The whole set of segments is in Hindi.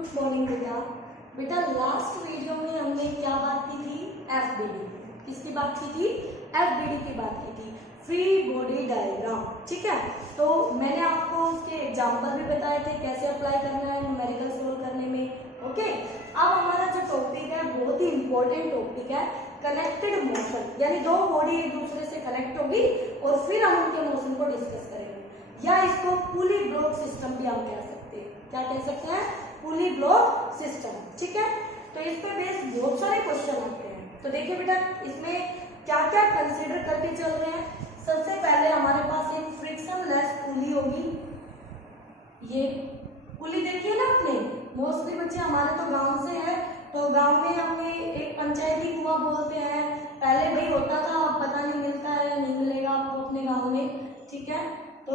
गुड मॉर्निंग बेटा। बेटा लास्ट वीडियो में हमने क्या बात की थी? एफबीडी। किसकी बात की थी? एफबीडी की बात की थी, फ्री बॉडी डायग्राम। ठीक है, तो मैंने आपको उसके एग्जाम्पल भी बताए थे कैसे अप्लाई करना है न्यूमेरिकल सोल्व करने में। ओके, अब हमारा जो टॉपिक है बहुत ही इंपॉर्टेंट टॉपिक है, कनेक्टेड मोशन। यानी दो बॉडी एक दूसरे से कनेक्ट होगी और फिर हम उनके मोशन को डिस्कस करेंगे, या इसको पुली ब्लॉक सिस्टम भी हम कह सकते हैं। क्या कह सकते हैं? पुली ब्लॉक सिस्टम। ठीक है, तो इस पे बेस बहुत सारे क्वेश्चन आते हैं। तो देखिए बेटा, इसमें क्या क्या कंसीडर करके चल रहे हैं। सबसे पहले हमारे पास एक फ्रिक्शनलेस पुली होगी। ये पुली देखिए ना आपने, मोस्टली बच्चे हमारे तो गांव से है, तो गांव में हमें एक पंचायती कुआं बोलते हैं। पहले भाई होता था, अब पता नहीं मिलता है या नहीं मिलेगा आपको अपने गांव में। ठीक है, तो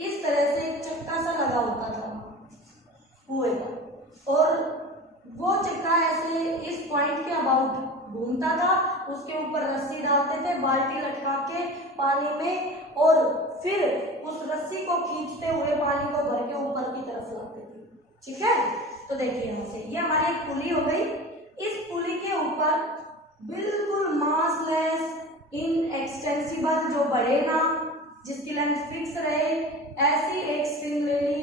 इस तरह से एक चक्का सा लगा होता था कुएं का, और वो चक्का ऐसे इस पॉइंट के अबाउट घूमता था। उसके ऊपर रस्सी डालते थे बाल्टी लटका के पानी में, और फिर उस रस्सी को खींचते हुए पानी को भर के ऊपर की तरफ लाते थे। ठीक है, तो देखिए यहाँ से ये हमारी एक पुली हो गई। इस पुली के ऊपर बिल्कुल मासलेस इनएक्सटेंसिबल, जो बढ़े ना, जिसकी लेंथ फिक्स रहे, ऐसी एक स्ट्रिंग ले ली।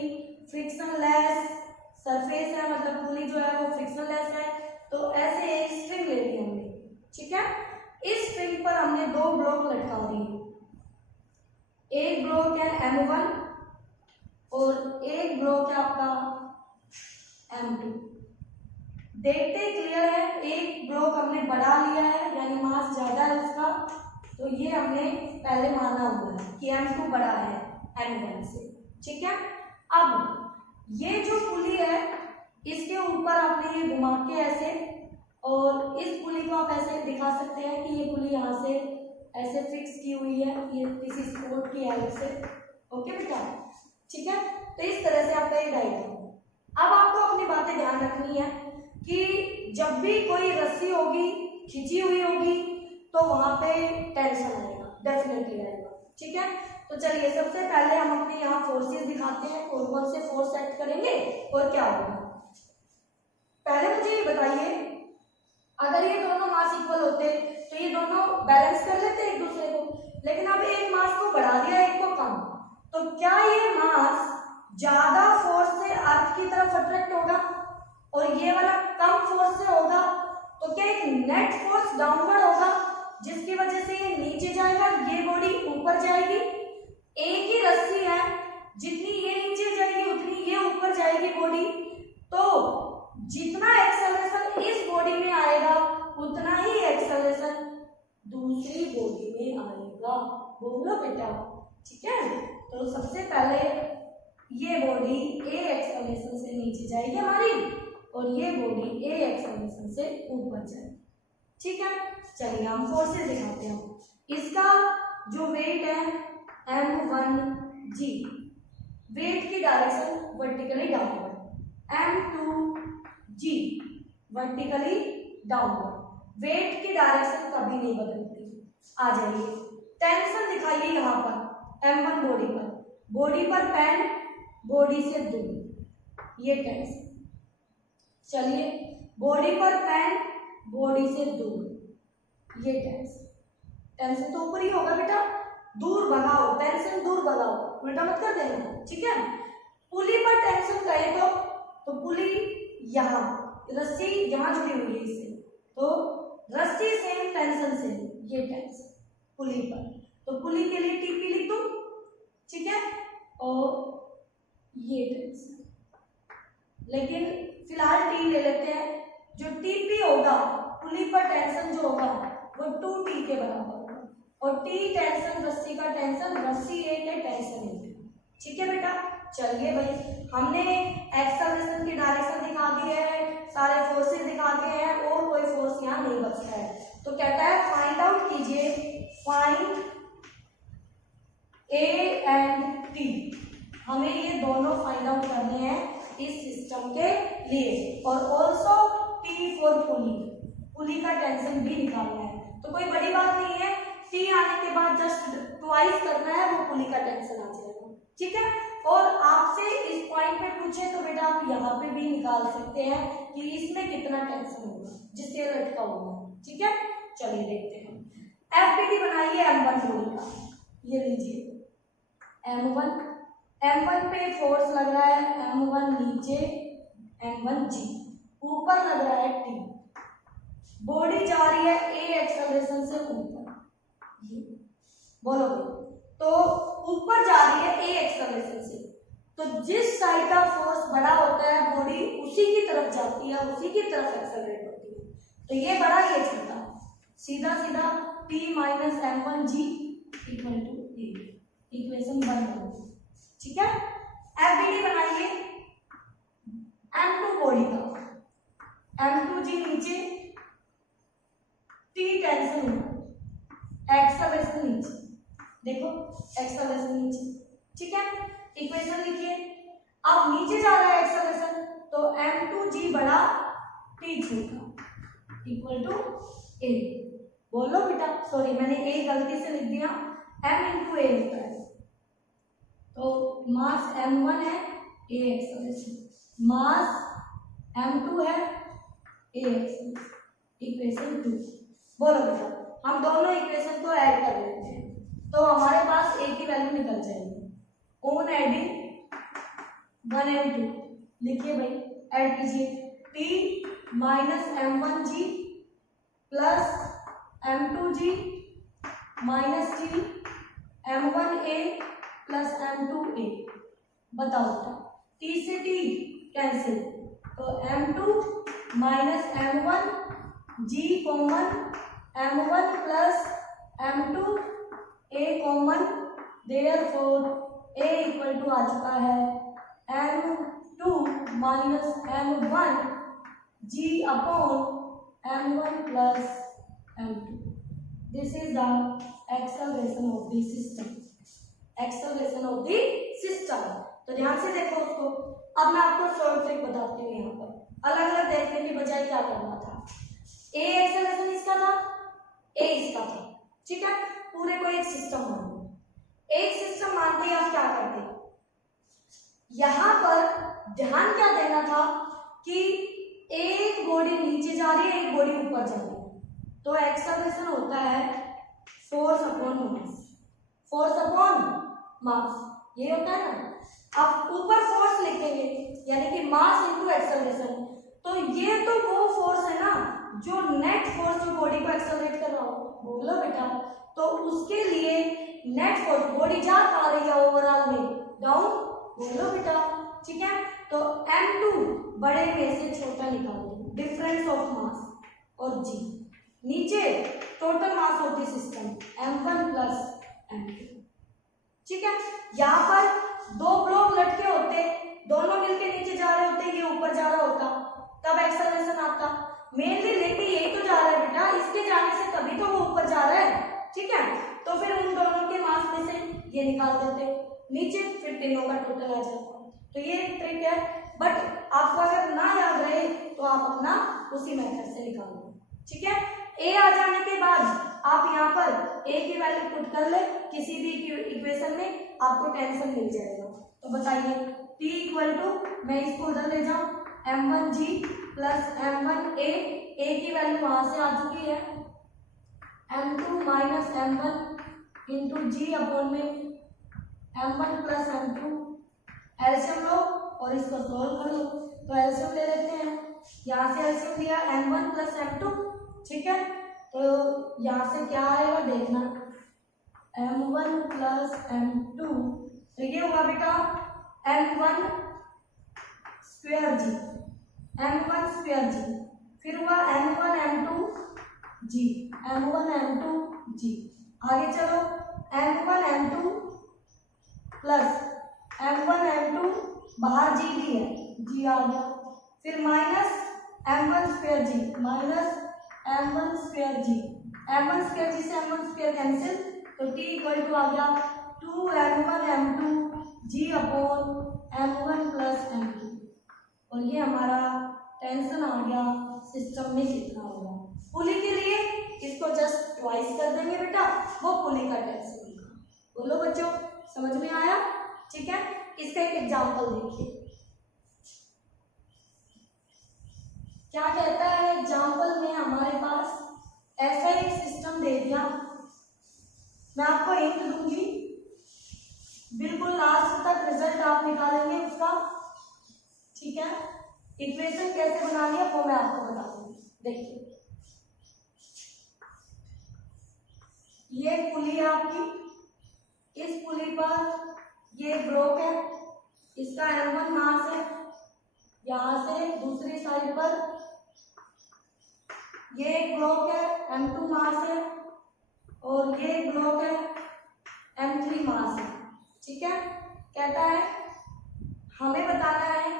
फ्रिक्शनलेस सरफेस है, मतलब पुली जो है वो फ्रिक्शनलेस है, तो ऐसे एक स्ट्रिंग ले ली हमने। ठीक है, इस स्ट्रिंग पर हमने दो ब्लॉक लटका दिए। एक ब्लॉक है M1 और एक ब्लॉक है आपका M2। देखते क्लियर है, एक ब्लॉक हमने बढ़ा लिया है, यानी मास ज्यादा है उसका, तो ये हमने पहले माना हुआ है कि M2 बड़ा है M1 से। ठीक है, अब ये जो पुली है इसके ऊपर आपने ये घुमा के ऐसे, और इस पुली को आप ऐसे दिखा सकते हैं कि ये पुली यहाँ से ऐसे फिक्स की हुई है, ये किसी सपोर्ट की हेल्प से। ओके बेटा, ठीक है, तो इस तरह से आपका ये डायग्राम। अब आपको अपनी बातें ध्यान रखनी है कि जब भी कोई रस्सी होगी खिंची हुई होगी तो वहां पे टेंशन आएगा, डेफिनेटली आएगा। ठीक है, तो चलिए सबसे पहले हम अपने यहाँ फोर्सेस दिखाते हैं, कौन कौन से फोर्स एक्ट करेंगे और क्या होगा। पहले मुझे ये बताइए, अगर ये दोनों मास इक्वल होते तो ये दोनों बैलेंस कर लेते एक दूसरे को, लेकिन अब एक मास को बढ़ा दिया एक को कम, तो क्या ये मास ज्यादा फोर्स से अर्थ की तरफ अट्रैक्ट होगा और ये वाला कम फोर्स से होगा, तो क्या एक नेट फोर्स डाउनवर्ड होगा जिसकी वजह से ये नीचे जाएगा, ये बॉडी ऊपर जाएगी। एक ही रस्सी है, जितनी ये नीचे जाएगी उतनी ये ऊपर जाएगी बॉडी, तो जितना एक्सेलरेशन इस बॉडी में आएगा उतना ही एक्सेलरेशन दूसरी बॉडी में आएगा। बोलो बेटा, ठीक है, तो सबसे पहले ये बॉडी ए एक्सेलरेशन से नीचे जाएगी हमारी, और ये बॉडी ए एक्सेलरेशन से ऊपर जाएगी। ठीक है, चलिए हम फोर्सेस दिखाते हैं। इसका जो वेट है M1G, वेट की direction vertically downward, M2G vertically downward. Weight की डायरेक्शन कभी नहीं बदलती। आ जाइए, टेंशन दिखाइए यहाँ पर M1 बॉडी पर पेन बॉडी से दूर, ये टेंशन। चलिए, बॉडी पर पेन बॉडी से दूर, ये टेंशन तो ऊपर ही होगा बेटा, दूर भगाओ, टेंशन दूर भगाओ, उल्टा मत कर देना। ठीक है, पुली पर टेंशन कहे तो पुली यहाँ, रस्सी यहाँ जुड़ी हुई है इससे, तो रस्सी सेम टेंशन से, ये टेंशन पुली पर, तो पुली के लिए टीपी लिख दो। ठीक है, और ये टेंशन, लेकिन फिलहाल टी ले लेते हैं। जो टीपी होगा, पुली पर टेंशन जो होगा वो 2T के बराबर होगा, और T टेंशन रस्सी का टेंशन, रस्सी एक है टेंशन एक है। ठीक है बेटा, चलिए भाई, हमने एक्सेलरेशन की डायरेक्शन दिखा दी है, सारे फोर्सेस दिखा दिए हैं, और कोई फोर्स यहाँ नहीं बचता है। तो कहता है फाइंड आउट कीजिए, फाइंड A एंड T। हमें ये दोनों फाइंड आउट करने हैं इस सिस्टम के लिए, और ऑल्सो T फॉर पुली, पुली का टेंशन भी निकालना है। तो कोई बड़ी बात नहीं है, T आने के बाद जस्ट ट्वाइस करना है, वो पुली का टेंशन आ जाएगा। ठीक है, और आपसे इस पॉइंट पे पूछे तो बेटा बेटा आप यहाँ पे भी निकाल सकते हैं कि इसमें कितना टेंशन होगा जिससे लटका होगा। ठीक है, चलिए देखते हैं। एफबीडी बनाइए M1 बॉडी का, ये लीजिए M1 पे फोर्स लग रहा है M1 नीचे, M1 G ऊपर लग रहा है T, बॉडी जा रही है A एक्सेलरेशन से ऊपर, बोलोगे तो ऊपर जा रही है A एक्सेलरेशन से, तो जिस साइड का फोर्स बड़ा होता है बॉडी उसी की तरफ जाती है, उसी की तरफ एक्सेलरेट होती है। तो ये बड़ा ये छोटा, सीधा सीधा T minus M1G equal to A, equation 1। ठीक है, एफबीडी बनाइए M2 बॉडी का, M2G नीचे, T टेंशन ऊपर, एक्सेलरेशन नीचे, देखो एक्सेलरेशन नीचे। ठीक है, इक्वेशन लिखिए। अब नीचे जा रहा है एक्सेलरेशन तो M2G बड़ा T छोटा इक्वल टू A। बोलो बेटा, सॉरी मैंने A गलती से लिख दिया, M इंटू A होता है, तो मास M1 है, A एक्सेलरेशन, मास M2 है, A एक्सेलरेशन, इक्वेशन 2। बोलो बेटा, हम दोनों इक्वेशन को ऐड कर लेते हैं तो हमारे पास A की वैल्यू निकल जाएगी। ऑन एडिंग 1 and 2 लिखिए भाई, ऐड कीजिए, T minus M1G plus M2G minus T M1A plus M2A। बताओ बेटा, T से T कैंसिल, तो M2 minus M1 G common, M1 plus M2 A common, therefore A equal to आ चुका है M2 minus M1 G upon M1 plus M2। This is the acceleration of the system, acceleration of the system. तो ध्यान से देखो उसको। अब मैं आपको शॉर्ट ट्रिक बताती हूँ, यहाँ पर अलग अलग देखने की बजाय क्या करना था। A एक्सेलरेशन इसका था, A इसका था, ठीक है, पूरे को एक सिस्टम मान लो। एक सिस्टम मानते ही आप क्या करते, यहां पर ध्यान क्या देना था कि एक बॉडी नीचे जा रही है, एक बॉडी ऊपर जा रही है, तो एक्सेलरेशन होता है force upon mass, force upon mass, ये होता है ना। आप ऊपर फोर्स लिखेंगे यानी कि मास इनटू एक्सेलरेशन, तो ये तो वो फोर्स है ना जो नेट फोर्स जो बॉडी को एक्सेलरेट कर रहा हो। बोलो बेटा, तो उसके लिए नेट फोर्स बॉडी जा पा रही है ओवरऑल में डाउन, बोलो बेटा, ठीक है। तो M2 बड़े में से छोटा निकालो, डिफरेंस ऑफ मास, और G नीचे total mass of the system M1 plus M2, ठीक है। यहाँ पर दो ब्लॉक लटके होते, दोनों मिलके नीचे जा रहे होते, ये ऊपर जा रहा होता, तब एक्सेलरेशन आता। मेनली लेके यही तो जा रहा है बेटा, इसके जाने से तभी तो वो ऊपर जा रहा है, ठीक है। तो फिर उन दोनों के मास में से ये निकाल देते नीचे, फिर तीनों का टोटल आ जाता। तो ये ट्रिक है, बट आपको अगर ना याद रहे तो आप अपना उसी मेथड से निकाल लो, ठीक है। ए आ जाने के बाद आप यहाँ पर ए की वैल्यू पुट कर ले किसी भी इक्वेशन में, आपको टेंशन मिल जाएगा। तो बताइए T इक्वल टू, मैं इसको उधर ले जाऊं, M1G प्लस M1A, ए की वैल्यू वहां से आ चुकी है, M2 minus M1 into G upon में M1 प्लस M2, एलसीएम लो और इसको सोल्व कर लो। तो एलसीएम ले लेते हैं, यहाँ से एलसीएम लिया M1 प्लस M2, ठीक है। तो यहाँ से क्या आएगा देखना, M1 प्लस M2, तो ये होगा बेटा M1 square G, M1 square G, फिर हुआ M1 M2 G, M1 M2 G। आगे चलो, M1 M2 plus M1 M2, बाहर G भी है, G आ गया, फिर minus M1 square G, minus M1 square G, M1 square G से M1 स्क्वायर कैंसिल, तो T इक्वल टू आ गया 2M1 M2 G upon M1 plus M2। और ये हमारा टेंशन आ गया सिस्टम में कितना होगा। पुली के लिए इसको जस्ट ट्वाइस कर देंगे बेटा, वो पुली का टेंशन होगा। बोलो बच्चों, समझ में आया, ठीक है। इसका एक एग्जाम्पल देखिए, क्या कहता है एग्जाम्पल में हमारे पास ऐसा एक सिस्टम दे दिया, मैं आपको हिंट दूंगी, बिल्कुल लास्ट तक रिजल्ट आप निकालेंगे उसका, ठीक है। इक्वेशन कैसे बनानी है वो मैं आपको बता दूंगी। देखिए ये पुली है आपकी, इस पुली पर ये ब्रोक है, इसका M1 मास है, यहां से दूसरी साइड पर ये एक ब्लॉक है, M2 मास है, और ये एक ब्लॉक है, M3 मास है, ठीक है। कहता है हमें बताना है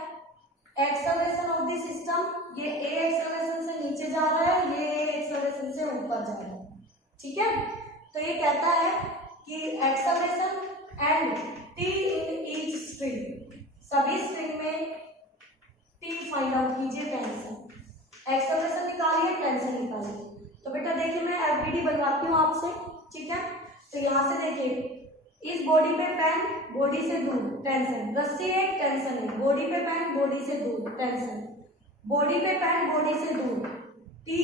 एक्सेलरेशन ऑफ द सिस्टम, ये A एक्सेलरेशन से नीचे जा रहा है, ये A एक्सेलरेशन से ऊपर जा रहा है, ठीक है। तो ये कहता है कि acceleration and T in each string, सभी स्ट्रिंग में T फाइंड आउट कीजिए, टेंशन, एक्सेलरेशन निकालिए, टेंशन निकालिए। तो बेटा देखिए मैं एफबीडी बनवाती हूँ आपसे, ठीक है। तो यहाँ से देखिए इस बॉडी पे पेन, बॉडी से दूर टेंशन, रस्सी एक टेंशन है, बॉडी पे पेन, बॉडी से दूर टेंशन, बॉडी पे पेन, बॉडी से दूर, टी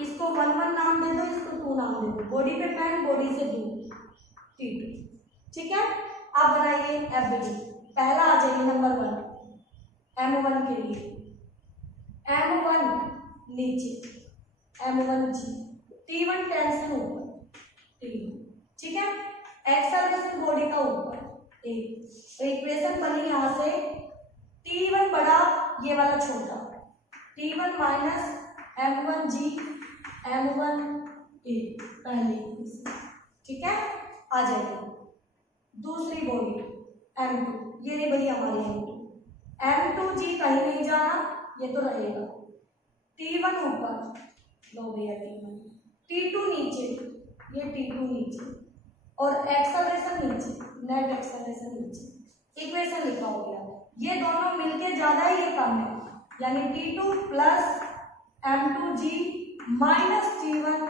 इसको 1 1 नाम दे दो, इसको 2 नाम दे दो, बॉडी पे पेन, बॉडी से दूर T2, ठीक है। आप बनाइए एफबीडी, पहला आ जाइए नंबर 1 M1 के लिए, M1 नीचे, M1 जी, T1 टेंशन ऊपर, T1, ठीक है। एक्सेलरेशन बॉडी का ऊपर एक, तो इक्वेशन बनी यहां से T1 बड़ा ये वाला छोटा, T1 minus M1 ji M1 A पहले, ठीक है। आ जाएगा दूसरी बॉडी M2, ये नहीं बनी हमारी M2 जी कहीं नहीं जाना, ये तो रहेगा, T1 ऊपर, लो भैया T1, T2 नीचे, ये T2 नीचे, और एक्सेलरेशन नीचे, नेट एक्सेलरेशन नीचे, इक्वेशन लिखा हो गया। ये दोनों मिलके ज्यादा है, ये कम है, यानी T2 plus M2G minus T1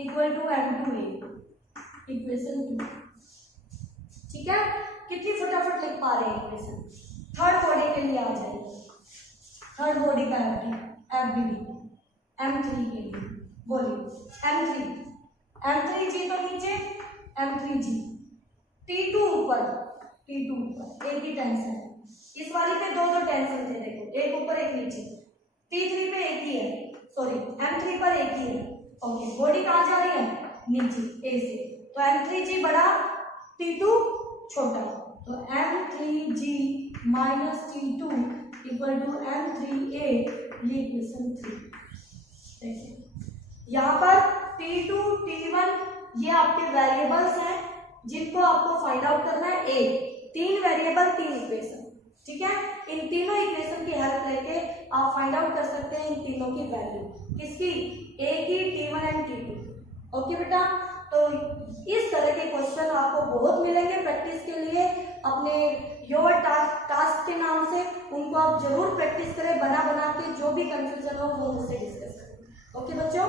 equal to M2A, equation 2, ठीक है। कितनी फटाफट लिख पा रहे हैं इक्वेशन। थर्ड बॉडी के लिए आ जाइए, थर्ड बॉडी का एफबीडी M3 के लिए बोलिए, M3G तो नीचे, M3G, T2 ऊपर, एक ही टेंशन है, इस वाली पे दो टेंशन थे, देखो एक ऊपर एक नीचे, T3 पे एक ही है, सॉरी M3 पर एक ही है, ओके। बॉडी कहाँ जा रही है, नीचे A से, तो M3G बड़ा, T2 छोटा, तो M3G minus T2 equal to M3A, ये इक्वेशन 3। देखिए यहाँ पर T2 T1 ये आपके वेरिएबल्स हैं जिनको आपको फाइंड आउट करना है। एक 3 वेरिएबल 3 इक्वेशन, ठीक है। इन तीनों इक्वेशन की हेल्प लेके आप फाइंड आउट कर सकते हैं इन तीनों की वैल्यू, किसकी, A की, T1 एंड T2, ओके बेटा। तो इस तरह के क्वेश्चन आपको बहुत मिलेंगे प्रैक्टिस के लिए, अपने योर टास्क के नाम से, उनको आप जरूर प्रैक्टिस करें, बना के जो भी कंफ्यूजन हो वो मुझसे डिस्कस करें, ओके बच्चों।